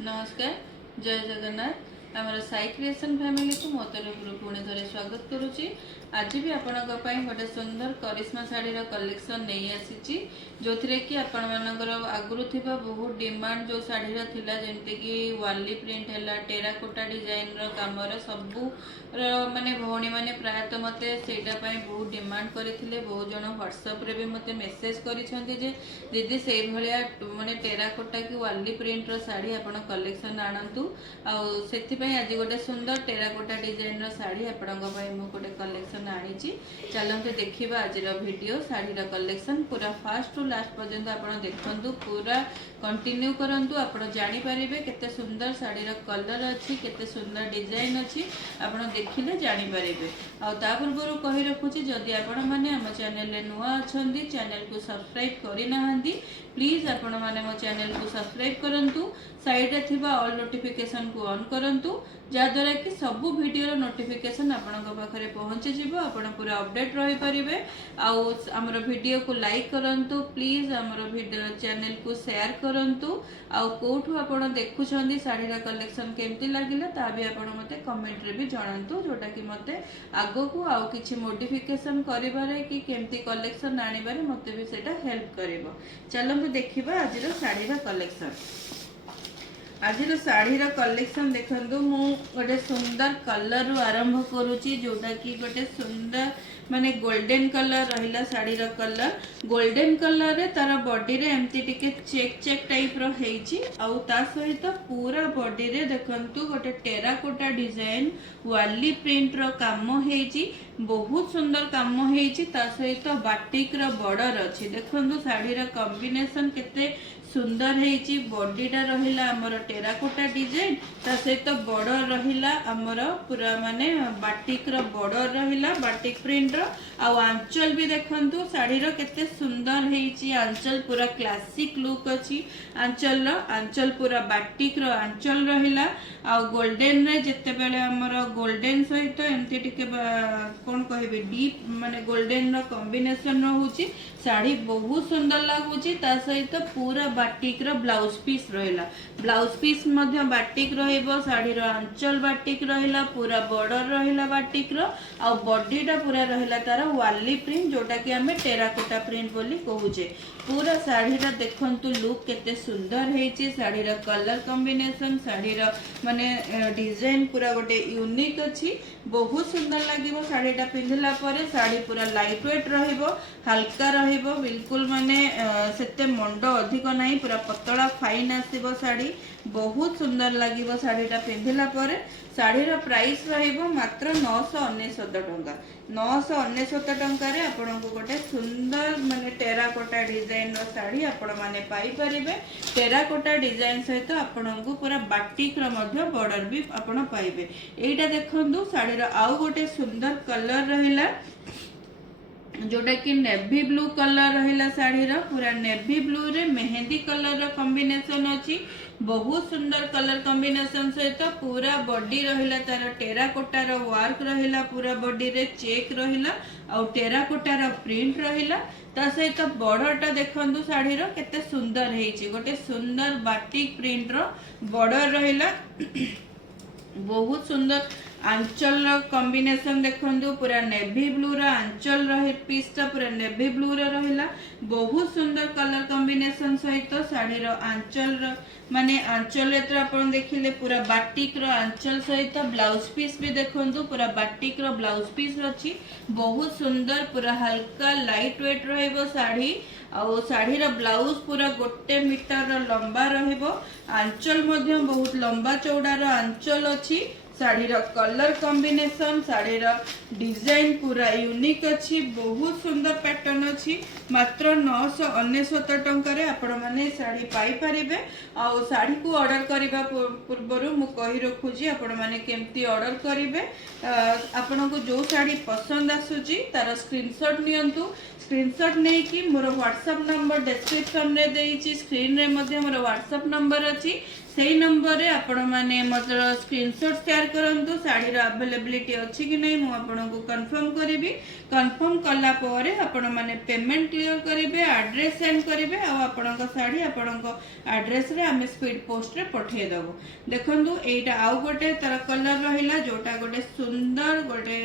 नमस्कार जय जगन्नाथ आमर साई क्रिएशन फैमिली को मो तरफ पुणी थे स्वागत करुच्ची। आज भी आपण गोटे सुंदर करिश्मा शाढ़ी कलेक्शन नहीं आसी जो थी कि आपण मानकर आगुरी थी बहुत डिमांड जो शाढ़ी थिला जमती कि वाली प्रिंट है टेराकोटा डिजाइन काम सबू माने भौणी मैंने प्रायतः मत से बहुत डिमांड करते बहुत जन व्हाट्सएप रे भी मत मेसेज करिसेंती जे दीदी से भाया माने टेराकोटा कि वाली प्रिंट शाढ़ी आप कलेक्शन आणतु आउ आज गोटे सुंदर टेराकोटा डिजाइन शाढ़ी आपण गोटे कलेक्शन आनी चलते देखा आज वीडियो शाढ़ी कलेक्शन पूरा फास्ट टू लास्ट पर्यंत आप देखु पूरा कंटिन्यू करंतु आप जानीपारे केते सुंदर शाढ़ी कलर अच्छी केते सुंदर डिजाइन अच्छी आप देखिले जानीपारे। आ पूर्व कही रखुची जदि आपण मैंने आम चैनल नुआ अच्छा चैनल को सब्सक्राइब करना प्लीज आपण मैंने मो चैनल को सब्सक्राइब करंतु साइड रे थिबा ऑल नोटिफिकेशन को ऑन करंतु जहाँद्वारा कि सबू वीडियो नोटिफिकेशन आपण पाखे पहुँची जीव आपण पूरा अपडेट रही पारिबे। आमर वीडियो को लाइक करंतु प्लीज आमर वीडियो चैनल को शेयर करंतु कौठु आपण देखुछंदी शाढ़ी कलेक्शन केमती लागिला ता भी आपण मते कमेंट रे भी जणांतु जोटा कि मते आगो को आउ किछि मॉडिफिकेशन करिबारे कि केमती कलेक्शन आनिबारे मते भी सेटा हेल्प करिवो। चलंतु देखिबा आजिर शाढ़ी कलेक्शन। आज शाढ़ी कलेक्शन देखु मु गोटे सुंदर कलर रु आरंभ करुच्ची जोटा कि गोटे सुंदर माने गोल्डन कलर रहिला शाढ़ी कलर गोल्डन कलर रे तार बॉडी रे एमती टिके चेक चेक टाइप रो हेची आउ ता सहित पूरा बॉडी रे देखंतु गोटे टेराकोटा डिजाइन वाली प्रिंट रो काम हेची बहुत सुंदर काम हेची ता सहित बाटिक रो बॉर्डर अछि देखंतु शाढ़ी रो कॉम्बिनेशन केते सुंदर हेची बॉडीटा रहिला हमर टेराकोटा डिजाइन ता सहित बॉर्डर रहिला हमर पूरा माने बाटिक रो बॉर्डर रहिला बाटिक प्रिंट रो आ आंचल भी देखंतु शाढ़ी रो केते सुंदर हेची आंचल पूरा क्लासिक लुक अछि आंचल पूरा बाटिक रो आंचल रहिला आ गोल्डन रे जत्ते बेले हमर गोल्डन सहित एमती टिके कोन कहबे डीप माने गोल्डन रो कॉम्बिनेशन रहउची शाढ़ी बहुत सुंदर लागुची ता सहित पूरा बाटिक रो ब्लाउज पीस रहिला ब्लाउज पीस मध्य बाटिक रहिबो शाढ़ी रो आंचल बाटिक रहिला पूरा बॉर्डर रहिला बाटिक रो आ बॉडीटा पूरा रहिला तार वाली प्रिंट जोटा कि हमें टेराकोटा प्रिंट बोली कहूचे पूरा शाढ़ी देखंतु लुक केते सुंदर हेची शाढ़ी कलर कॉम्बिनेशन शाढ़ी माने डिजाइन पूरा गोटे यूनिक अछि बहुत सुंदर लागिवो शाढ़ीटा पिंधला परे शाढ़ी पूरा लाइट वेट रहिबो हल्का रहिबो बिल्कुल माने सेते मंड अधिक नाही पूरा पतला फाइन आसीबो शाढ़ी बहुत सुंदर लागिवो शाढ़ीटा पिंधला परे शाढ़ीर प्राइस रहिबो मात्र 999 टंका 999 टंका रे आपनको गोटे सुंदर माने टेराकोटा डिजाइन रो शाढ़ी आपण माने पाई परिबे टेराकोटा डिजाइन सहित आपनको पूरा बाटिक रो मध्य बॉर्डर भी आपण पाइबे। एटा देखंतु शाढ़ीर आउ गोटे सुंदर कलर रहिला जोटा कि नेवी ब्लू कलर रहिला शाढ़ी पूरा नेवी ब्लू रे मेहंदी कलर रो कॉम्बिनेशन अछि बहुत सुंदर कलर कॉम्बिनेशन सहित पूरा बॉडी रहिला तार टेराकोटा रो वर्क रहिला पूरा बॉडी रे चेक रहिला आ टेराकोटा रो प्रिंट रहिला ता सहित बॉर्डरटा देखंतु शाढ़ी रो केते सुंदर हेची गोटे सुंदर बाटिक प्रिंट रो बॉर्डर रहिला बहुत सुंदर आंचल कॉम्बिनेशन देखंतु पूरा नेवी ब्लू रा आंचल रहे पीसटा पूरा नेवी ब्लू रा रहिला बहुत सुंदर कलर कॉम्बिनेशन सहित शाढ़ी आंचल माने आंचल एतरा आपण देखिले पूरा बाटिक रो आंचल सहित ब्लाउज पीस भी देखंतु पूरा बाटिक रो ब्लाउज पीस अछि बहुत सुंदर पूरा हल्का लाइट वेट रहइबो शाढ़ी आउ शाढ़ीर ब्लाउज पूरा गोटे मीटर लंबा रहिबो आंचल मध्य बहुत लंबा चौड़ार आंचल अछि शाढ़ीर कलर कॉम्बिनेशन शाढ़ीर डिजाइन पूरा यूनिक अछि बहुत सुंदर पैटर्न अछि मात्र 999 टंका रे आपण माने शाढ़ी पाई परिबे आ शाढ़ी को ऑर्डर करबा पूर्वरु मु कहि रखुजी आपण माने केमती ऑर्डर करिवे आपण को जो शाढ़ी पसंद आसुची तार स्क्रीनशॉट नियंतु स्क्रीनशॉट नहीं कि मोर व्हाट्सएप नंबर डिस्क्रिप्शन रे देइची स्क्रीन रे मध्ये मोर व्हाट्सएप नंबर अछि से नंबर रे आपण माने मतलब स्क्रीनशॉट शेयर करंतु साड़ी रो अवेलेबिलिटी अछि कि नहीं मु आपनको कंफर्म करिवि। कंफर्म कला परे आपण माने पेमेंट क्लियर करिवे, एड्रेस सेंड करिवे आ आपणक साड़ी आपणक एड्रेस रे आमे स्पीड पोस्ट रे पठे देबो। देखंतु एटा आउ गोटे तर कलर रहिला जोटा गोटे सुंदर गोटे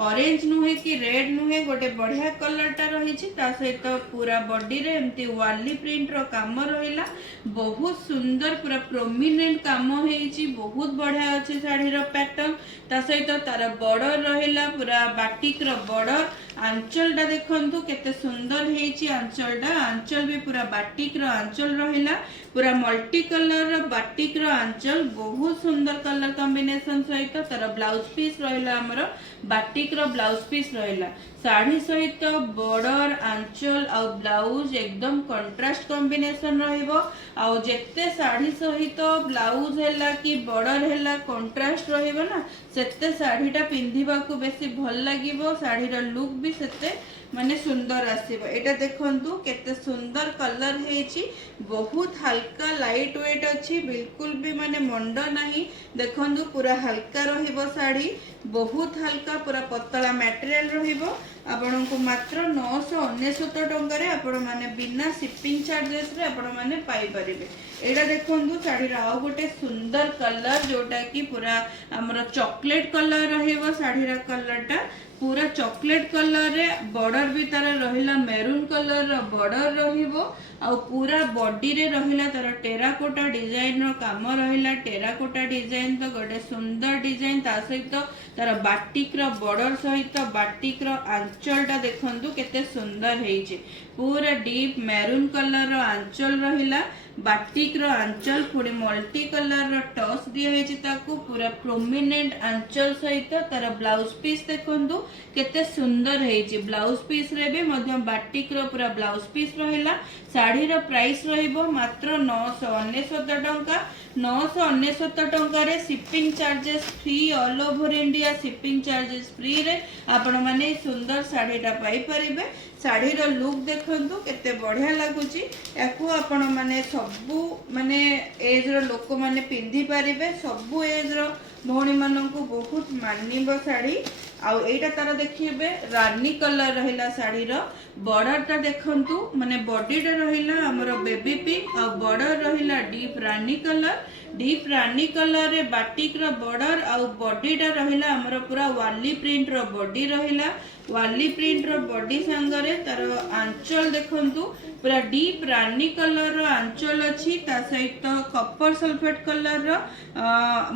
ऑरेंज नुहे कि रेड नुहे गोटे बढ़िया कलरटा रही सहित पूरा बॉडी रे एमती वाली प्रिंट रो काम रहिला। बहुत सुंदर पूरा प्रोमिनेंट काम हेची, बहुत बढ़िया अच्छे शाढ़ी रो पैटर्न। ता सहित तार बॉर्डर रहिला पूरा बाटिक रो बॉर्डर। आंचल टा देखंतु केते सुंदर हेची आंचल टा। आंचल भी पूरा बाटिक रो आंचल रहिला, पूरा मल्टी कलर रो बाटिक रो आंचल। बहुत सुंदर कलर कॉम्बिनेशन सहित तार ब्लाउज पीस रहिला हमर बाटिक रो ब्लाउज पीस रहिला। साड़ी सहित बॉर्डर आंचल आ ब्लाउज एकदम कंट्रास्ट कॉम्बिनेशन रहिबो। आ जेते साड़ी सहित ब्लाउज हैला कि बॉर्डर हैला कंट्रास्ट रहिबो ना, सेते साड़ीटा पिंधिबा को बेसी भल लागिबो। साड़ीर लुक भी सेते माने सुंदर आसीबो। एटा देखंतु केते सुंदर कलर हेची, बहुत हल्का लाइट वेट अछि, बिल्कुल भी माने मंड नाही। देखंतु पूरा हल्का रहिबो साड़ी, बहुत हल्का पूरा पतला मटेरियल रहिबो। आपण को मात्र 999 टंका रे आपण माने बिना शिपिंग चार्जेस रे आपण माने पाई परिबे। एटा देखंतु साड़ी आउ गोटे सुंदर कलर जोटा कि पूरा हमर चॉकलेट कलर रहिबो। साड़ी रा कलरटा पूरा चॉकलेट कलर रे बॉर्डर भी तार रहिला मेरून कलर रो बॉर्डर रहिबो। आ पूरा बॉडी रे रहिला तार टेराकोटा डिजाइन रो काम रहिला। टेराकोटा डिजाइन तो गोटे सुंदर डिजाइन, ता सहित तार बाटिक रो बॉर्डर सहित बाटिक रो आंचलटा देखंतु केते सुंदर हेइचे। पूरा डीप मेरून कलर रो आंचल रहिला, बाटिक रो आंचल पुणी मल्टी कलर रो टच दिया हेची ताकू पूरा प्रोमिनेंट आंचल सहित तार ब्लाउज पीस देखंतु केते सुंदर हेची। ब्लाउज पीस रे भी मध्य बाटिक रो पूरा ब्लाउज पीस रहिला। साड़ी रो प्राइस रहिबो मात्र 999 टंका। 999 टंका रे shipping charges free, all over India shipping charges free रे आपण माने सुंदर साड़ीटा पाई परिबे। साड़ी रो लुक देखंतु केते बढ़िया लागुची। याकू आपण माने सबु माने एज रो लोक माने पिंधि परिबे, सबु एज रो भौणी माननकु बहुत मानिबो साड़ी। आउ एटा तार देखिबे रानी कलर रहिला साड़ी रो। बॉर्डर ता देखंतु माने बॉडी रे रहिला हमरो बेबी पिंक आ बॉर्डर रहिला डीप रानी कलर। डीप रानी कलर रे बाटिक रो बॉर्डर आ बॉडी टा रहिला हमरो पूरा वाली प्रिंट रो बॉडी रहिला। वाली प्रिंट रो बॉडी संगरे तार आंचल देखंतु पूरा डीप रानी कलर रो आंचल अछि। ता सहित कॉपर सल्फेट कलर रो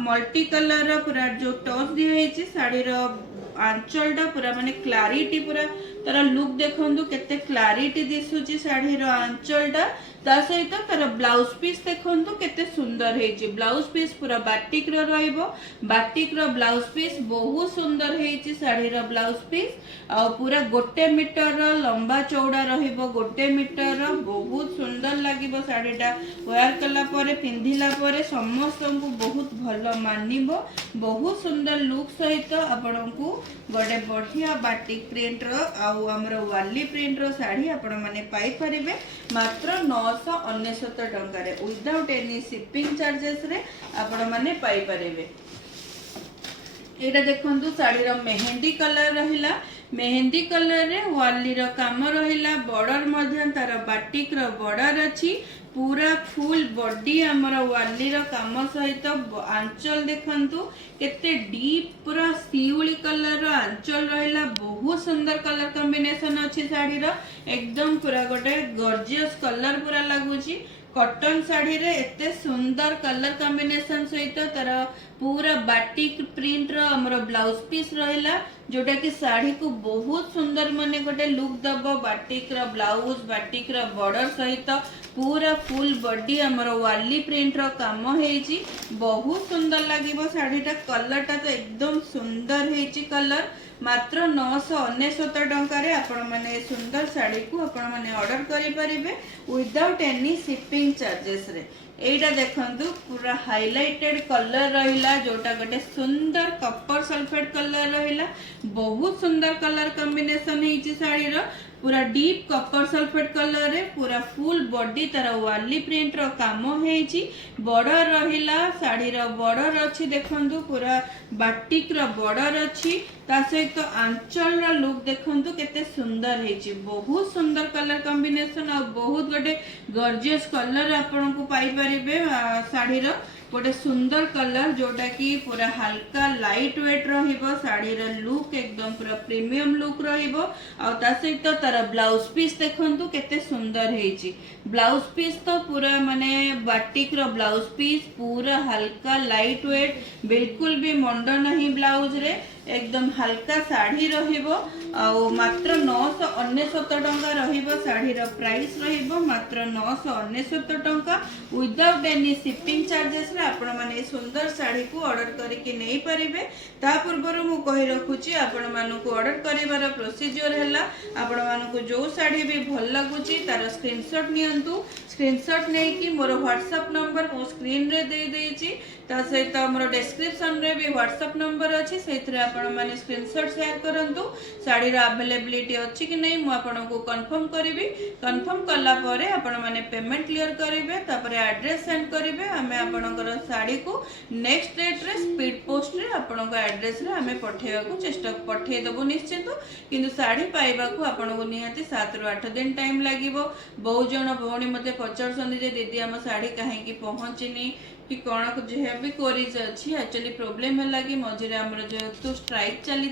मल्टी कलर रो पूरा जो टच दिया हेछि। साड़ी रो आंचलटा पूरा माने क्लारिटी पूरा तार लुक देखंतु केते क्लारिटी दिसुची साड़ी रो आंचलटा। ता सहित तार ब्लाउज पीस देखंतु केते सुंदर हेची। ब्लाउज पीस पूरा बाटिक रो रहइबो। बाटिक रो ब्लाउज पीस बहुत सुंदर हेची। साड़ी रो ब्लाउज पीस आ पूरा 1 मीटर रो लंबा चौड़ा रहिबो। 1 मीटर रो बहुत सुंदर लागिबो। साड़ीटा वेयर कला परे पिंधिला परे समस्तंकु बहुत भलो मानिबो। बहुत सुंदर लुक सहित आपनकु गोटे बढ़िया बाटिक प्रिंट रो आउ हमरो वाली प्रिंट रो साड़ी आपण माने पाई परिबे मात्र 999 टंका रे विदाउट एनी शिपिंग चार्जेस रे आपण माने पाई परिबे। एटा देखंतु साड़ी रो मेहंदी कलर रहिला। मेहंदी कलर रे वाली रो काम रहिला। बॉर्डर मध्य तार बाटिक रो बॉर्डर अछि। पूरा फुल बॉडी हमर वाली रो काम सहित आंचल देखंतु केते डीप पूरा सिउली कलर रो आंचल रहिला। बहुत सुंदर कलर कॉम्बिनेशन अछि साड़ी रो। एकदम पूरा गोटे गॉर्जियस कलर पूरा लागुची। कॉटन साड़ी रे एते सुंदर कलर कॉम्बिनेशन सहित तार पूरा बाटिक प्रिंट रो हमर ब्लाउज पीस रहिला, जोटा कि साड़ी को बहुत सुंदर माने गोटे लुक दबो। बाटिक रो ब्लाउज बाटिक रो बॉर्डर सहित पूरा फुल बॉडी हमर वाली प्रिंट रो काम हेची। बहुत सुंदर लागिबो साड़ीटा। कलरटा तो एकदम सुंदर हेची। कलर मात्र 999 टंका रे आपण माने सुंदर साड़ी को आपण माने ऑर्डर करि परिबे विदाउट एनी शिपिंग चार्जेस रे। एटा देखंतु पूरा हाइलाइटेड कलर रहिला, जोटा गोटे सुंदर कॉपर सल्फेट कलर रहिला। बहुत सुंदर कलर कॉम्बिनेशन हेची साड़ी रो। पूरा डीप कॉपर सल्फेट कलर रे पूरा फुल बॉडी तार वाली प्रिंट रो काम हेची। बॉर्डर रहिला साड़ी रो बॉर्डर अच्छी देखंतु पूरा बाटिक रो बॉर्डर अच्छी ता सहित आंचल रो लुक देखंतु केते सुंदर हेची। बहुत सुंदर कलर कॉम्बिनेशन और बहुत गोटे गॉर्जियस कलर आपन को पाई परिबे साड़ी रो गोटे सुंदर कलर जोटा कि पूरा हल्का लाइट वेट रहिबो। साड़ी रो लुक एकदम पूरा प्रीमियम लुक रहिबो आ ता सहित तार ब्लाउज पीस देखंतु केते सुंदर हेची। ब्लाउज पीस तो पूरा माने बाटिक रो ब्लाउज पीस पूरा हल्का लाइट वेट बिल्कुल भी मंड नहीं ब्लाउज रे एकदम हल्का साड़ी रहिबो आ मात्र 999 टंका रहिबो। साड़ी रो प्राइस रहिबो मात्र 999 टंका विदाउट एनी शिपिंग चार्जेस रे आपण माने सुंदर साड़ी को ऑर्डर करके नहीं परिबे। ता पूर्व मु कहि रखुची आपण मानु को ऑर्डर करिवार प्रोसीजर हैला आपण मानु को जो साड़ी भी भल लागुची तार स्क्रीनशॉट नियंतु। स्क्रीनशॉट नै कि मोर व्हाट्सएप नंबर मो स्क्रीन रे दे देची ता सहित मोर डिस्क्रिप्शन रे भी व्हाट्सएप नंबर अछि सेथरे आपण माने स्क्रीनशॉट शेयर करंतु। साड़ी रा अवेलेबिलिटी अछि कि नै मु आपण को कंफर्म करिवि। कंफर्म कला परे आपण माने पेमेंट क्लियर करिवे तापरे एड्रेस सेंड करिवे। हमें आपणकर साड़ी को नेक्स्ट डेट रे स्पीड पोस्ट रे आपण को एड्रेस रे हमें पठेवा को चेष्टा पठे देबो निश्चित। किंतु साड़ी पाइबा को आपण को निहाती 7 ରୁ 8 दिन टाइम लागिवो। बहुत जण भौणी मते पचारछन्ती जे दीदी हम साड़ी काहे की पहुंचीनी कि कौन जे भी कोरिज अच्छी एक्चुअली प्रोब्लेम है कि मझे आमर जेहेतु स्ट्राइक चली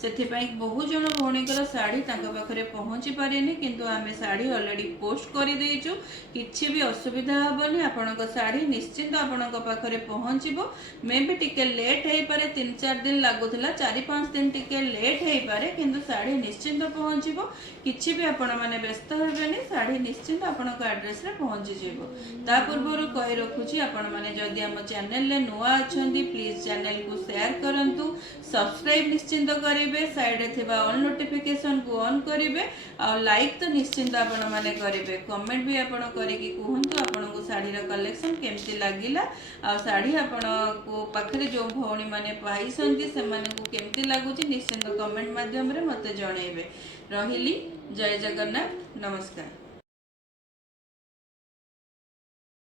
से बहुत जन भौणीकर साड़ी पाखे पहुँची पारे किंतु आम साड़ी ऑलरेडी पोस्ट कर देचु किसी भी असुविधा हेनी। आपण साड़ी निश्चिंत आपण पाखे पहुँचो मे भी टिके लेट हो पारे 3-4 दिन लगुला 4-5 दिन टिके लेट हो पारे किंतु साड़ी निश्चिंत पहुँचो किसी भी आपण मैंने व्यस्त हेनी। साड़ी निश्चिंत आपण एड्रेस रे पहुँची जा पूर्व कही रखुची आपण मैंने जदि आम चैनल रे नुआ अछंती प्लीज चैनल को शेयर करंतु सब्सक्राइब निश्चिंत करेंगे साइड रे थिबा ऑल नोटिफिकेशन को ऑन करेंगे और लाइक तो निश्चिंत आपण माने करेंगे। कमेंट भी आपण करके कहंतु आपण को साड़ी रा कलेक्शन केमती लागिला आ साड़ी आपण को पाखरे जो भौणी माने पाइसंती से माने को केमती लागुची निश्चिंत कमेंट माध्यम रे मते जणैबे। रहिली जय जगन्नाथ नमस्कार।